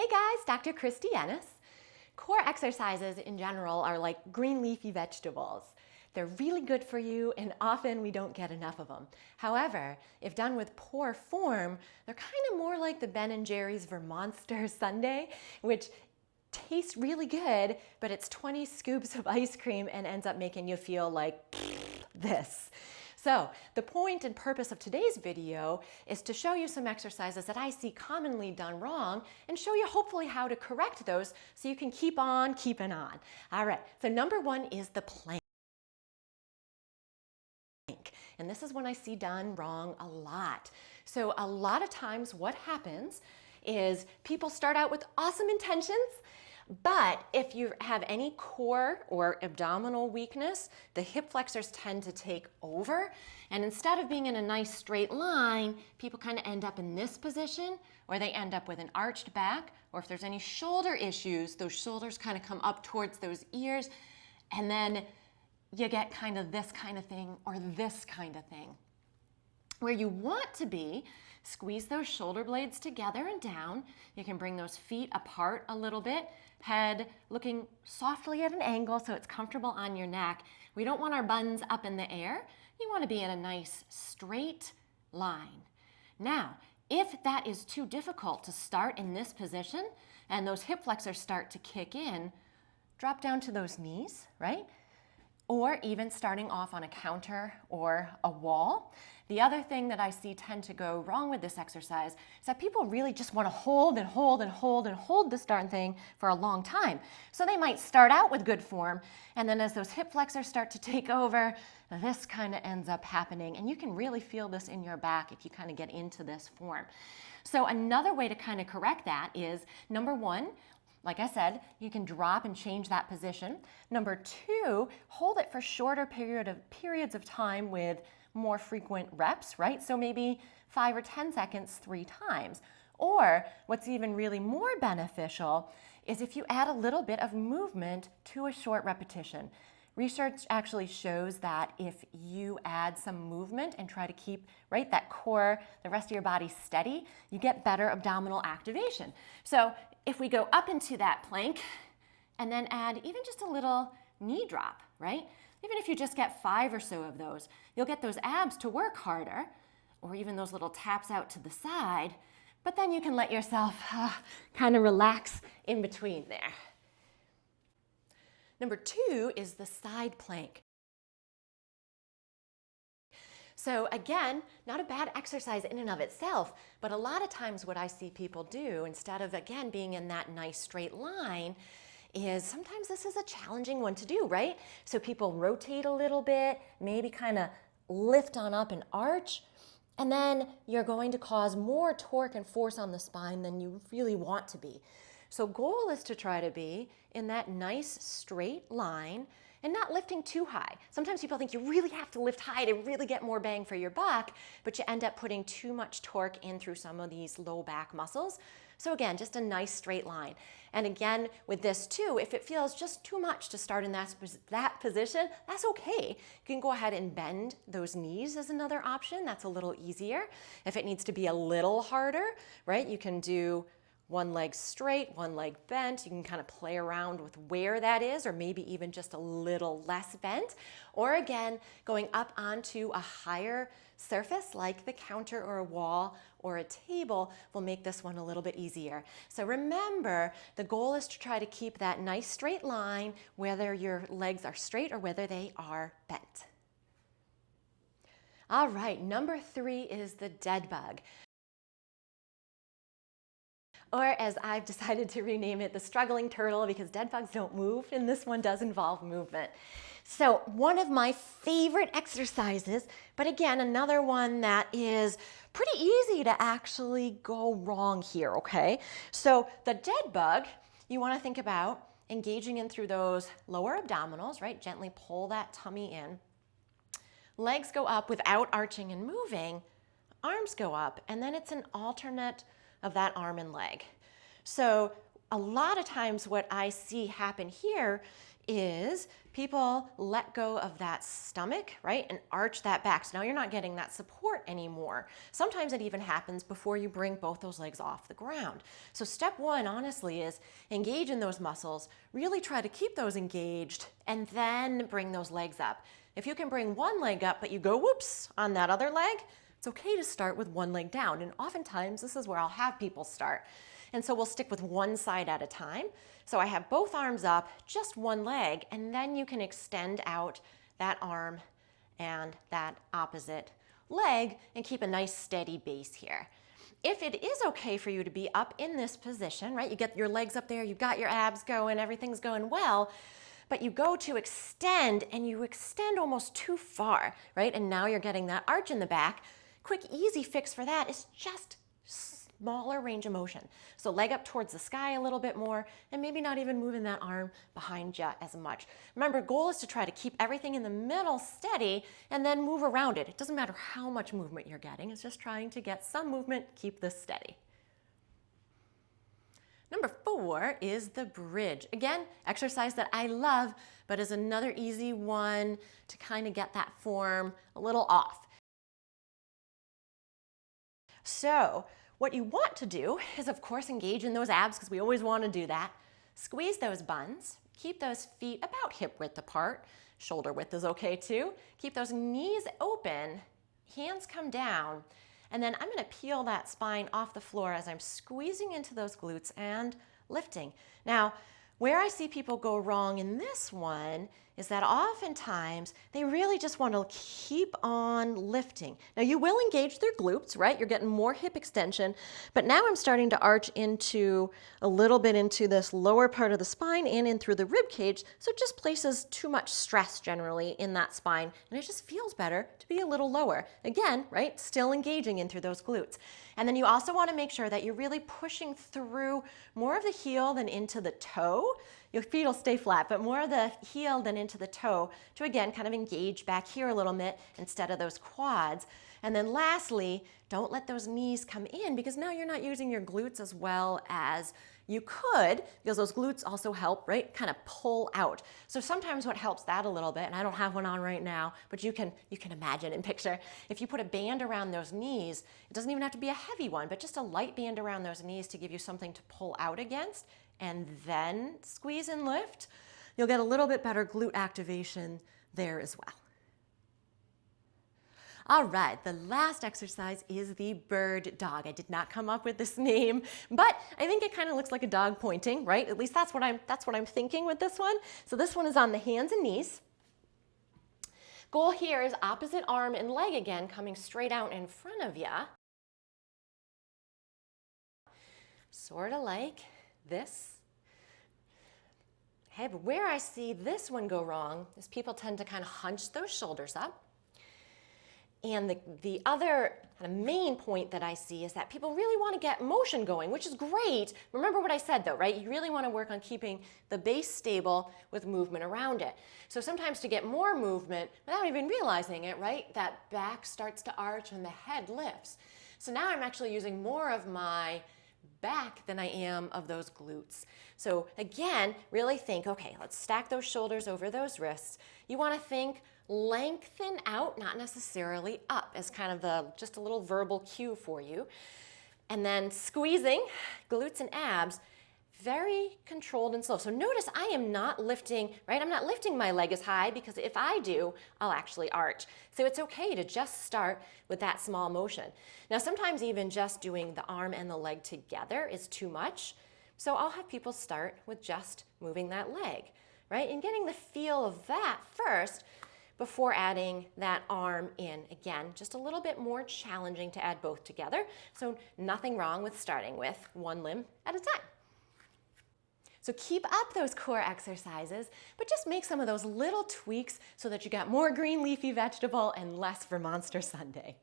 Hey guys, Dr. Christy Ennis. Core exercises in general are like green leafy vegetables. They're really good for you and often we don't get enough of them. However, if done with poor form, they're kind of more like the Ben & Jerry's Vermonster sundae, which tastes really good, but it's 20 scoops of ice cream and ends up making you feel like this. So the point and purpose of today's video is to show you some exercises that I see commonly done wrong and show you hopefully how to correct those so you can keep on keeping on. All right, so number one is the plank. And this is one I see done wrong a lot. So a lot of times what happens is people start out with awesome intentions, but if you have any core or abdominal weakness, the hip flexors tend to take over. And instead of being in a nice straight line, people kind of end up in this position, or they end up with an arched back, or if there's any shoulder issues, those shoulders kind of come up towards those ears, and then you get kind of this kind of thing or this kind of thing. Where you want to be, squeeze those shoulder blades together and down. You can bring those feet apart a little bit, head looking softly at an angle so it's comfortable on your neck. We don't want our buns up in the air. You want to be in a nice straight line. Now, if that is too difficult to start in this position and those hip flexors start to kick in, drop down to those knees, right? Or even starting off on a counter or a wall. The other thing that I see tend to go wrong with this exercise is that people really just want to hold and hold and hold and hold this darn thing for a long time. So they might start out with good form, and then as those hip flexors start to take over, this kind of ends up happening. And you can really feel this in your back if you kind of get into this form. So another way to kind of correct that is, number one, like I said, you can drop and change that position. Number two, hold it for shorter periods of time with more frequent reps, right? So maybe 5 or 10 seconds 3 times. Or what's even really more beneficial is if you add a little bit of movement to a short repetition. Research actually shows that if you add some movement and try to keep, right, that core, the rest of your body steady, you get better abdominal activation. So if we go up into that plank and then add even just a little knee drop, right? Even if you just get 5 or so of those, you'll get those abs to work harder, or even those little taps out to the side, but then you can let yourself kind of relax in between there. Number 2 is the side plank. So again, not a bad exercise in and of itself, but a lot of times what I see people do, instead of again being in that nice straight line, is sometimes this is a challenging one to do, right? So people rotate a little bit, maybe kind of lift on up and arch, and then you're going to cause more torque and force on the spine than you really want to be. So goal is to try to be in that nice straight line and not lifting too high. Sometimes people think you really have to lift high to really get more bang for your buck, but you end up putting too much torque in through some of these low back muscles. So again, just a nice straight line. And again, with this too, if it feels just too much to start in that position, that's okay. You can go ahead and bend those knees as another option. That's a little easier. If it needs to be a little harder, right, you can do one leg straight, one leg bent. You can kind of play around with where that is, or maybe even just a little less bent. Or again, going up onto a higher surface like the counter or a wall or a table will make this one a little bit easier. So remember, the goal is to try to keep that nice straight line, whether your legs are straight or whether they are bent. All right, number 3 is the dead bug. Or as I've decided to rename it, the struggling turtle, because dead bugs don't move, and this one does involve movement. So one of my favorite exercises, but again, another one that is pretty easy to actually go wrong here, okay? So the dead bug, you want to think about engaging in through those lower abdominals, right? Gently pull that tummy in. Legs go up without arching and moving. Arms go up, and then it's an alternate of that arm and leg. So a lot of times what I see happen here is people let go of that stomach, right, and arch that back. So now you're not getting that support anymore. Sometimes it even happens before you bring both those legs off the ground. So step one, honestly, is engage in those muscles, really try to keep those engaged, and then bring those legs up. If you can bring one leg up, but you go whoops on that other leg, it's okay to start with one leg down. And oftentimes this is where I'll have people start. And so we'll stick with one side at a time. So I have both arms up, just one leg, and then you can extend out that arm and that opposite leg and keep a nice steady base here. If it is okay for you to be up in this position, right, you get your legs up there, you've got your abs going, everything's going well, but you go to extend and you extend almost too far, right? And now you're getting that arch in the back. Quick, easy fix for that is just smaller range of motion. So leg up towards the sky a little bit more, and maybe not even moving that arm behind you as much. Remember, goal is to try to keep everything in the middle steady and then move around it. It doesn't matter how much movement you're getting, it's just trying to get some movement, keep this steady. Number 4 is the bridge. Again, exercise that I love, but is another easy one to kind of get that form a little off. So what you want to do is, of course, engage in those abs, because we always want to do that. Squeeze those buns. Keep those feet about hip width apart. Shoulder width is okay too. Keep those knees open. Hands come down. And then I'm going to peel that spine off the floor as I'm squeezing into those glutes and lifting. Now, where I see people go wrong in this one is that oftentimes they really just want to keep on lifting. Now you will engage their glutes, right? You're getting more hip extension, but now I'm starting to arch into a little bit into this lower part of the spine and in through the rib cage, so it just places too much stress generally in that spine, and it just feels better to be a little lower. Again, right? Still engaging in through those glutes. And then you also want to make sure that you're really pushing through more of the heel than into the toe. Your feet will stay flat, but more of the heel than into the toe to, again, kind of engage back here a little bit instead of those quads. And then lastly, don't let those knees come in, because now you're not using your glutes as well as you could, because those glutes also help, right, kind of pull out. So sometimes what helps that a little bit, and I don't have one on right now, but you can imagine and picture, if you put a band around those knees, it doesn't even have to be a heavy one, but just a light band around those knees to give you something to pull out against, and then squeeze and lift, you'll get a little bit better glute activation there as well. All right, the last exercise is the bird dog. I did not come up with this name, but I think it kind of looks like a dog pointing, right? At least that's what I'm thinking with this one. So this one is on the hands and knees. Goal here is opposite arm and leg again coming straight out in front of you. Sort of like this. Okay, but where I see this one go wrong is people tend to kind of hunch those shoulders up. And the other kind of main point that I see is that people really want to get motion going, which is great. Remember what I said though, right? You really want to work on keeping the base stable with movement around it. So sometimes to get more movement, without even realizing it, right, that back starts to arch and the head lifts. So now I'm actually using more of my back than I am of those glutes. So again, really think, okay, let's stack those shoulders over those wrists. You want to think lengthen out, not necessarily up, as kind of just a little verbal cue for you. And then squeezing glutes and abs, very controlled and slow. So notice I am not lifting, right? I'm not lifting my leg as high, because if I do, I'll actually arch. So it's okay to just start with that small motion. Now sometimes even just doing the arm and the leg together is too much. So I'll have people start with just moving that leg, right? And getting the feel of that first before adding that arm in. Again, just a little bit more challenging to add both together. So nothing wrong with starting with one limb at a time. So keep up those core exercises, but just make some of those little tweaks so that you got more green leafy vegetable and less for Monster Sunday.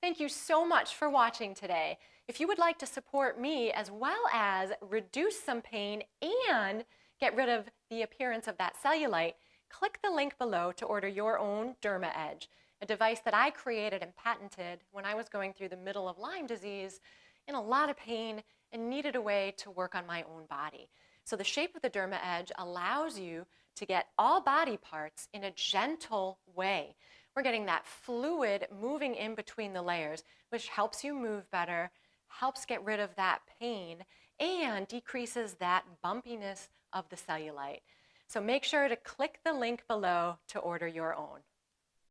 Thank you so much for watching today. If you would like to support me as well as reduce some pain and get rid of the appearance of that cellulite, click the link below to order your own Derma Edge, a device that I created and patented when I was going through the middle of Lyme disease in a lot of pain and needed a way to work on my own body. So the shape of the Derma Edge allows you to get all body parts in a gentle way. We're getting that fluid moving in between the layers, which helps you move better, helps get rid of that pain, and decreases that bumpiness of the cellulite. So make sure to click the link below to order your own.